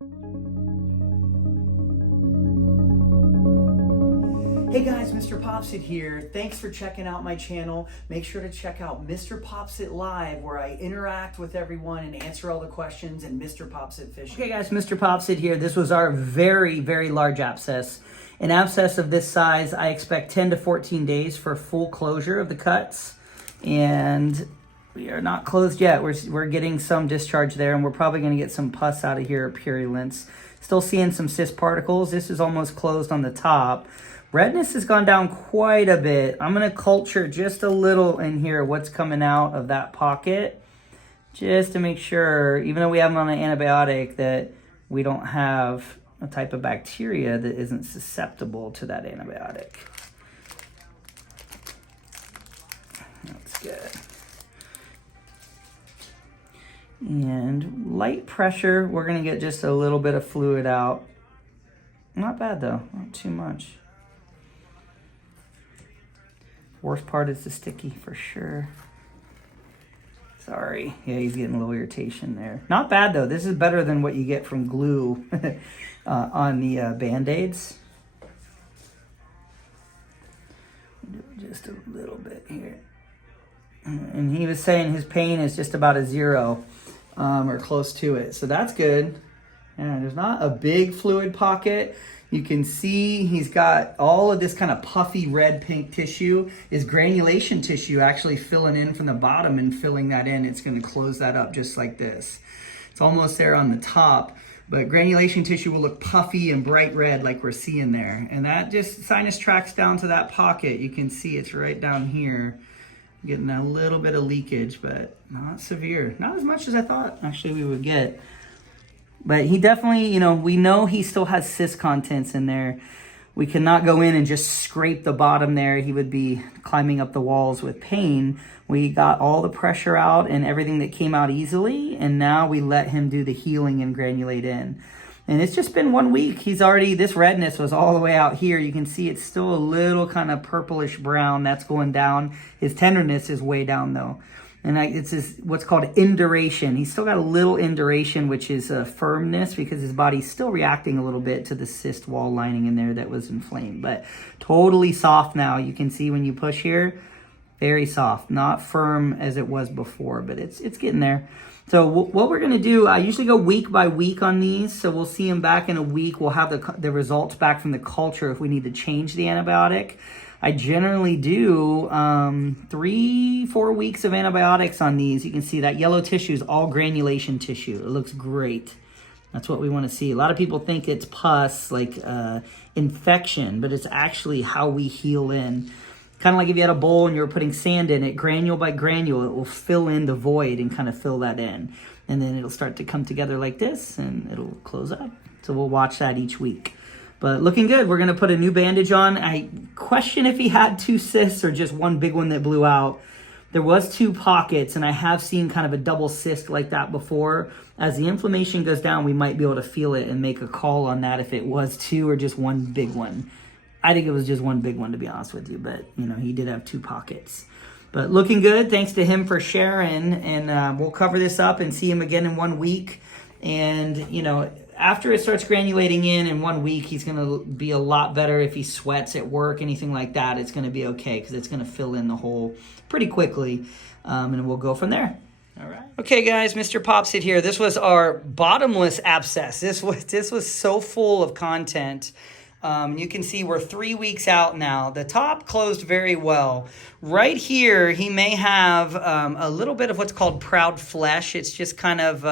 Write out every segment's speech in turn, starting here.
Hey guys, Mr. Popsit here. Thanks for checking out my channel. Make sure to check out Mr. Popsit Live, where I interact with everyone and answer all the questions, and Mr. Popsit Fishing. Okay guys, Mr. Popsit here. This was our very, very large abscess. An abscess of this size, I expect 10 to 14 days for full closure of the cuts. And we are not closed yet. We're getting some discharge there, and we're probably going to get some pus out of here, or purulence. Still seeing some cyst particles. This is almost closed on the top. Redness has gone down quite a bit. I'm going to culture just a little in here what's coming out of that pocket, just to make sure, even though we have them on an antibiotic, that we don't have a type of bacteria that isn't susceptible to that antibiotic. That's good. And light pressure, we're going to get just a little bit of fluid out. Not bad though, not too much. Worst part is the sticky for sure. Sorry. Yeah, he's getting a little irritation there. Not bad though. This is better than what you get from glue on the Band-Aids. Do just a little bit here. And he was saying his pain is just about a 0 or close to it. So that's good. And there's not a big fluid pocket. You can see he's got all of this kind of puffy red pink tissue. Is granulation tissue actually filling in from the bottom and filling that in. It's going to close that up just like this. It's almost there on the top, but granulation tissue will look puffy and bright red like we're seeing there. And that just sinus tracts down to that pocket. You can see it's right down here. Getting a little bit of leakage, but not severe. Not as much as I thought actually we would get. But he definitely, we know he still has cyst contents in there. We cannot go in and just scrape the bottom there. He would be climbing up the walls with pain. We got all the pressure out and everything that came out easily. And now we let him do the healing and granulate in. And it's just been 1 week. He's already, this redness was all the way out here. You can see it's still a little kind of purplish brown. That's going down. His tenderness is way down though. And it's what's called induration. He's still got a little induration, which is a firmness because his body's still reacting a little bit to the cyst wall lining in there that was inflamed. But totally soft now. You can see when you push here, very soft. Not firm as it was before, but it's getting there. So what we're going to do, I usually go week by week on these. So we'll see him back in a week. We'll have the results back from the culture if we need to change the antibiotic. I generally do 3-4 weeks of antibiotics on these. You can see that yellow tissue is all granulation tissue. It looks great. That's what we want to see. A lot of people think it's pus, like infection, but it's actually how we heal in. Kind of like if you had a bowl and you were putting sand in it, granule by granule, it will fill in the void and kind of fill that in. And then it'll start to come together like this and it'll close up. So we'll watch that each week. But looking good. We're going to put a new bandage on. I question if he had 2 cysts or just one big one that blew out. There was 2 pockets, and I have seen kind of a double cyst like that before. As the inflammation goes down, we might be able to feel it and make a call on that if it was 2 or just one big one. I think it was just one big one, to be honest with you. But, he did have 2 pockets. But looking good. Thanks to him for sharing. And we'll cover this up and see him again in 1 week. And, after it starts granulating in 1 week, he's going to be a lot better. If he sweats at work, anything like that, it's going to be okay because it's going to fill in the hole pretty quickly. And we'll go from there. All right. Okay, guys, Mr. Popsit here. This was our bottomless abscess. This was so full of content. You can see we're 3 weeks out now. The top closed very well. Right here, he may have a little bit of what's called proud flesh. It's just kind of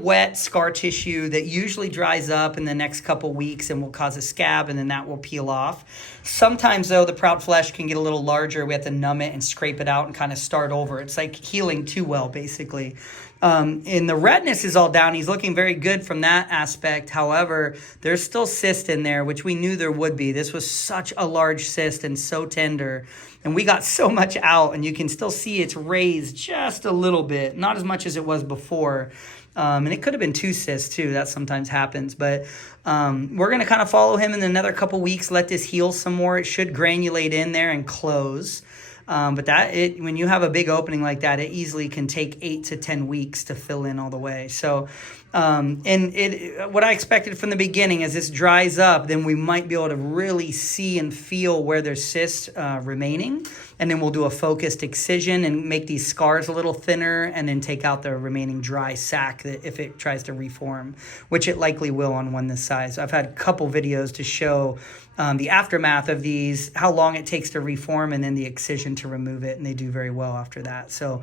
wet scar tissue that usually dries up in the next couple weeks and will cause a scab, and then that will peel off. Sometimes, though, the proud flesh can get a little larger. We have to numb it and scrape it out and kind of start over. It's like healing too well, basically. And the redness is all down. He's looking very good from that aspect. However, there's still cyst in there, which we knew there would be. This was such a large cyst and so tender. And we got so much out, and you can still see it's raised just a little bit. Not as much as it was before. And it could have been 2 cysts too. That sometimes happens. But we're going to kind of follow him in another couple weeks, let this heal some more. It should granulate in there and close. But when you have a big opening like that, it easily can take 8 to 10 weeks to fill in all the way. So What I expected from the beginning, as this dries up, then we might be able to really see and feel where there's cysts remaining. And then we'll do a focused excision and make these scars a little thinner, and then take out the remaining dry sac that if it tries to reform, which it likely will on one this size. I've had a couple videos to show the aftermath of these, how long it takes to reform, and then the excision to remove it, and they do very well after that. So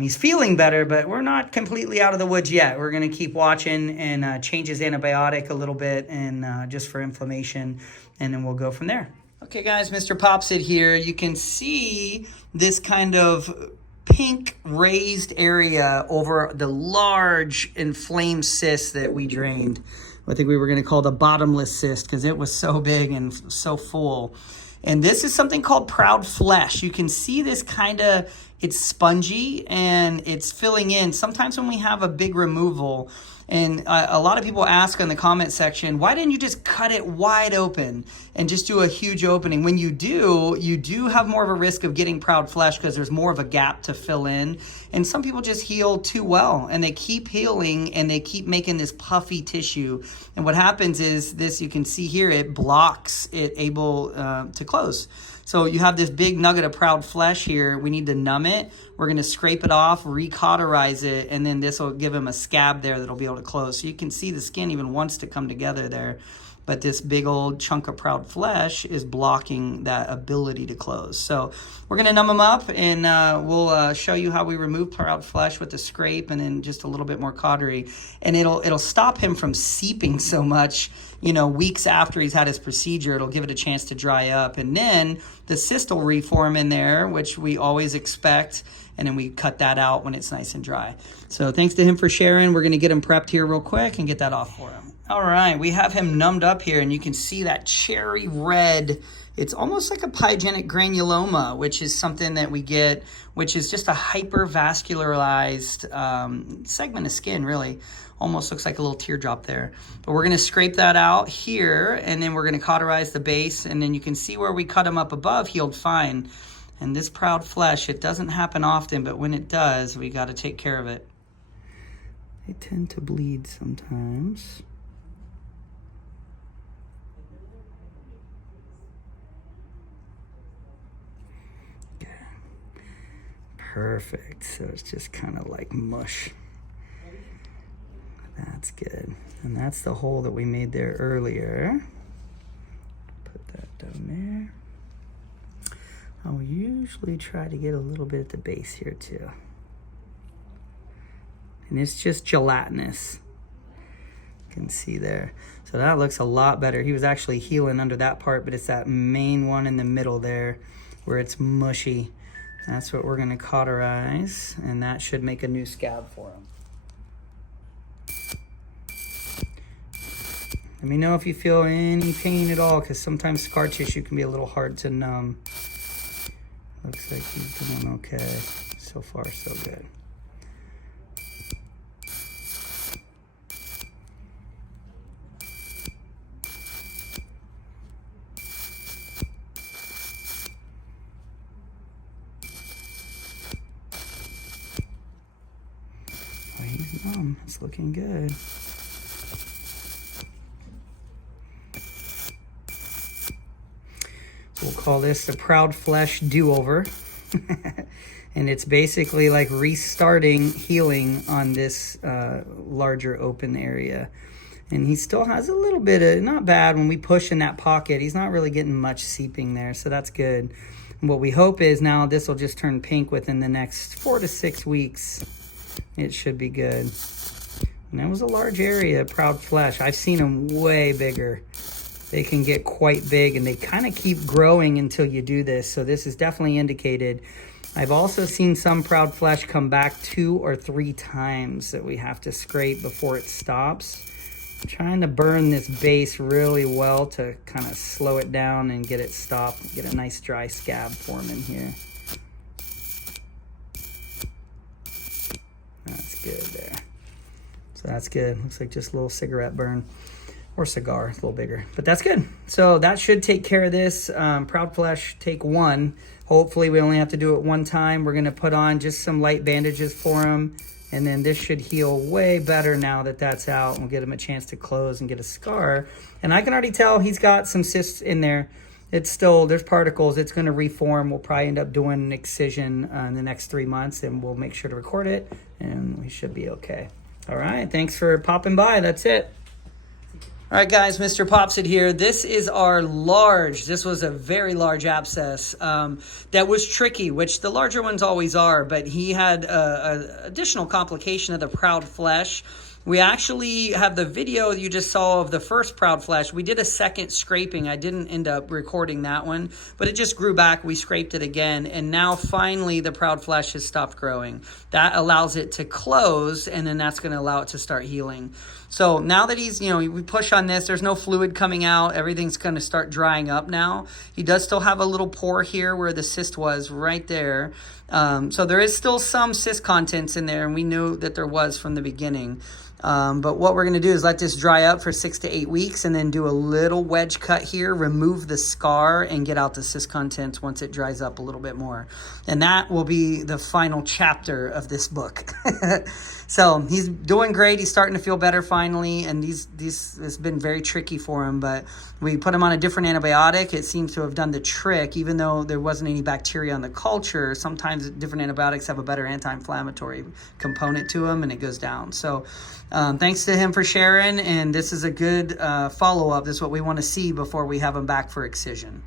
he's feeling better, but we're not completely out of the woods yet. We're going to keep watching and change his antibiotic a little bit, and just for inflammation, and then we'll go from there. Okay, guys, Mr. Popsit here. You can see this kind of pink raised area over the large inflamed cyst that we drained. I think we were going to call it a bottomless cyst because it was so big and so full. And this is something called proud flesh. You can see this kind of, it's spongy and it's filling in. Sometimes when we have a big removal, and a lot of people ask in the comment section, why didn't you just cut it wide open and just do a huge opening? When you do have more of a risk of getting proud flesh because there's more of a gap to fill in. And some people just heal too well, and they keep healing and they keep making this puffy tissue. And what happens is this, you can see here, it blocks it able to close. So you have this big nugget of proud flesh here. We need to numb it. We're going to scrape it off, recauterize it, and then this will give him a scab there that'll be able to close. So you can see the skin even wants to come together there, but this big old chunk of proud flesh is blocking that ability to close. So we're going to numb him up, and we'll show you how we remove proud flesh with the scrape and then just a little bit more cautery. And it'll stop him from seeping so much, you know, weeks after he's had his procedure. It'll give it a chance to dry up. And then the cyst will reform in there, which we always expect. And then we cut that out when it's nice and dry. So thanks to him for sharing. We're going to get him prepped here real quick and get that off for him. All right, we have him numbed up here, and you can see that cherry red. It's almost like a pyogenic granuloma, which is something that we get, which is just a hypervascularized segment of skin, really. Almost looks like a little teardrop there. But we're going to scrape that out here, and then we're going to cauterize the base, and then you can see where we cut him up above healed fine. And this proud flesh, it doesn't happen often, but when it does, we got to take care of it. They tend to bleed sometimes. Okay. Perfect. So it's just kind of like mush. That's good. And that's the hole that we made there earlier. Put that down there. I'll usually try to get a little bit at the base here too. And it's just gelatinous. You can see there. So that looks a lot better. He was actually healing under that part, but it's that main one in the middle there where it's mushy. That's what we're gonna cauterize, and that should make a new scab for him. Let me know if you feel any pain at all, because sometimes scar tissue can be a little hard to numb. Looks like he's doing okay. So far, so good. Oh, he's numb. It's looking good. We'll call this the proud flesh do-over. And it's basically like restarting healing on this larger open area. And he still has a little bit of, not bad when we push in that pocket. He's not really getting much seeping there, so that's good. And what we hope is now this will just turn pink within the next 4 to 6 weeks. It should be good. And that was a large area, proud flesh. I've seen them way bigger. They can get quite big, and they kind of keep growing until you do this. So this is definitely indicated. I've also seen some proud flesh come back 2 or 3 times that we have to scrape before it stops. I'm trying to burn this base really well to kind of slow it down and get it stopped. Get a nice dry scab forming here. That's good there. So that's good. Looks like just a little cigarette burn. Or cigar, a little bigger, but that's good. So that should take care of this. Proud flesh, take 1. Hopefully we only have to do it 1 time. We're gonna put on just some light bandages for him, And then this should heal way better now that that's out, and we'll get him a chance to close and get a scar. And I can already tell he's got some cysts in there. It's still, there's particles. It's going to reform. We'll probably end up doing an excision in the next 3 months, and we'll make sure to record it, and we should be okay. All right, thanks for popping by. That's it. All right, guys, Mr. Pops It here. This is our this was a very large abscess that was tricky, which the larger ones always are, but he had an additional complication of the proud flesh. We actually have the video you just saw of the first proud flesh. We did a second scraping. I didn't end up recording that one, but it just grew back. We scraped it again, and now finally the proud flesh has stopped growing. That allows it to close, and then that's going to allow it to start healing. So now that he's, we push on this, there's no fluid coming out. Everything's going to start drying up now. He does still have a little pore here where the cyst was right there. So there is still some cyst contents in there, and we knew that there was from the beginning. But what we're going to do is let this dry up for 6 to 8 weeks and then do a little wedge cut here, remove the scar, and get out the cyst contents once it dries up a little bit more. And that will be the final chapter of this book. So he's doing great. He's starting to feel better finally, and it's been very tricky for him, but we put him on a different antibiotic. It seems to have done the trick, even though there wasn't any bacteria on the culture. Sometimes different antibiotics have a better anti-inflammatory component to them, and it goes down. So thanks to him for sharing, and this is a good follow-up. This is what we want to see before we have him back for excision.